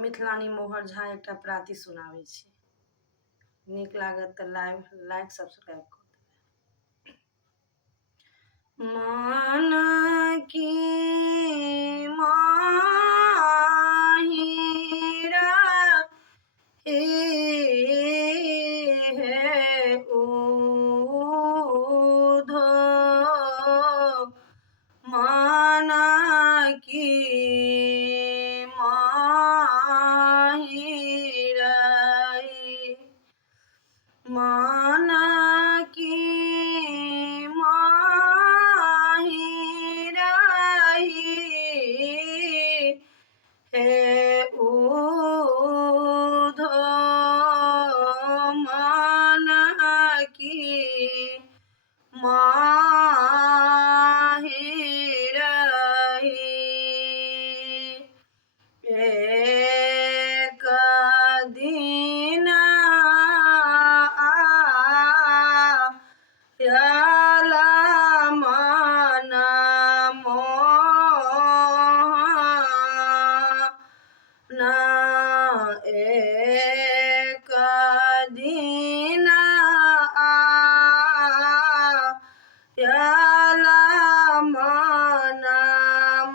मिथिलानी मोहर झा एकटा प्राति सुनाबै छी। नीक लागत तऽ लाइक सब्सक्राइब कऽ देबै। मन की माहिरा है उधो मन की मन की माहिराही है उधो मन की माहिराही एक दिन आला मन मोहन एक दिन आला मन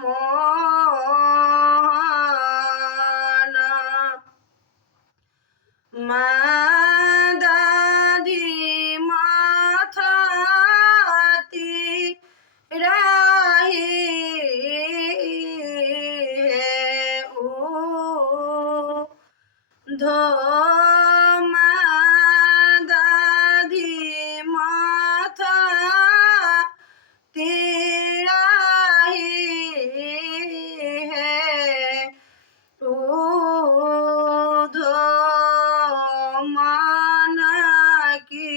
मोहन दादी माथाती राही है उधो दादी माथा तिराही है उधो मन की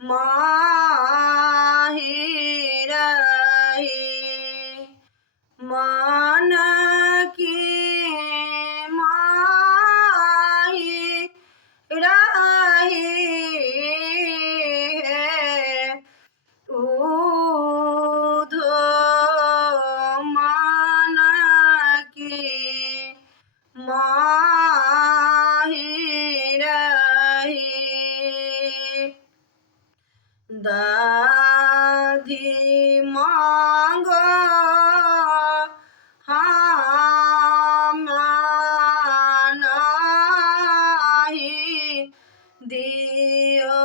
माहिराही मन की माहिराही है उधो मन की माहिराही दादी मांगो नहीं दियो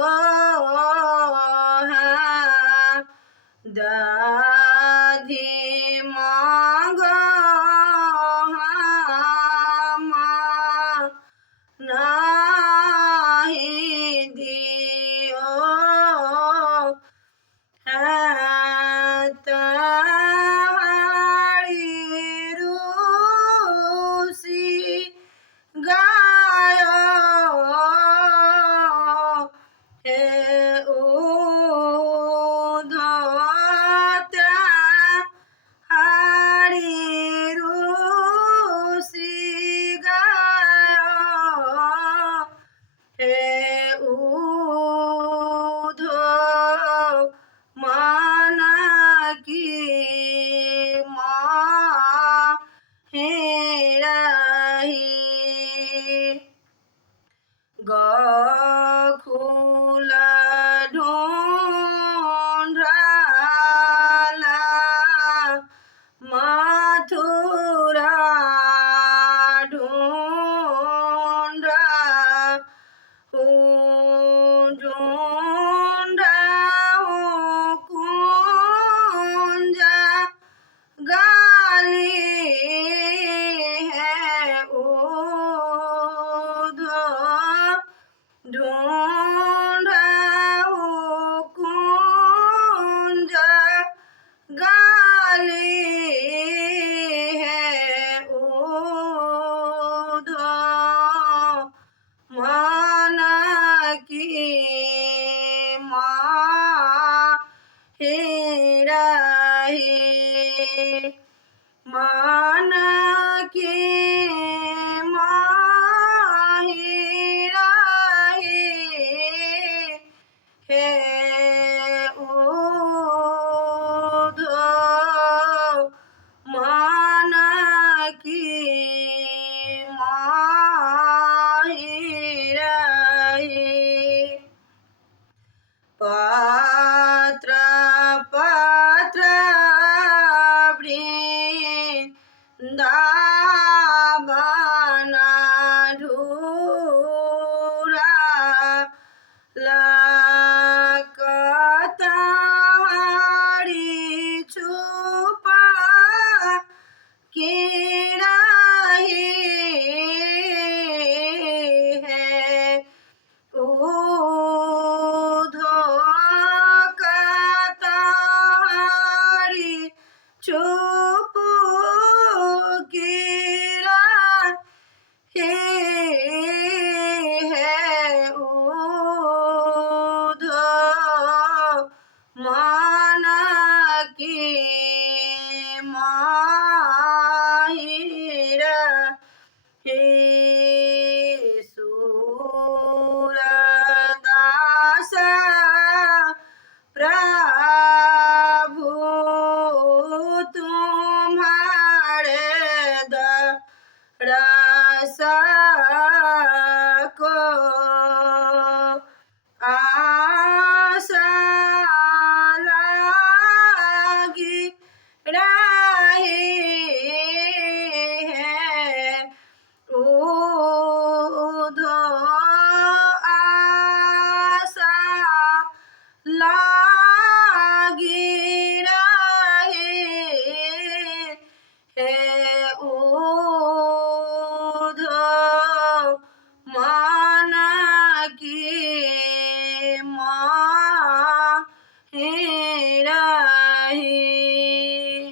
है दादी मांगो नहीं दियो तारी रूसी गायो है उधो तारी रूसी गायो है उधो मन की माहिराही गोकुल ढूंढला मथुरा कुंज गाली है उधो ढूंढो कुंज गाली है उधो मन की माहिराही मन की माहिराही है उधो मन की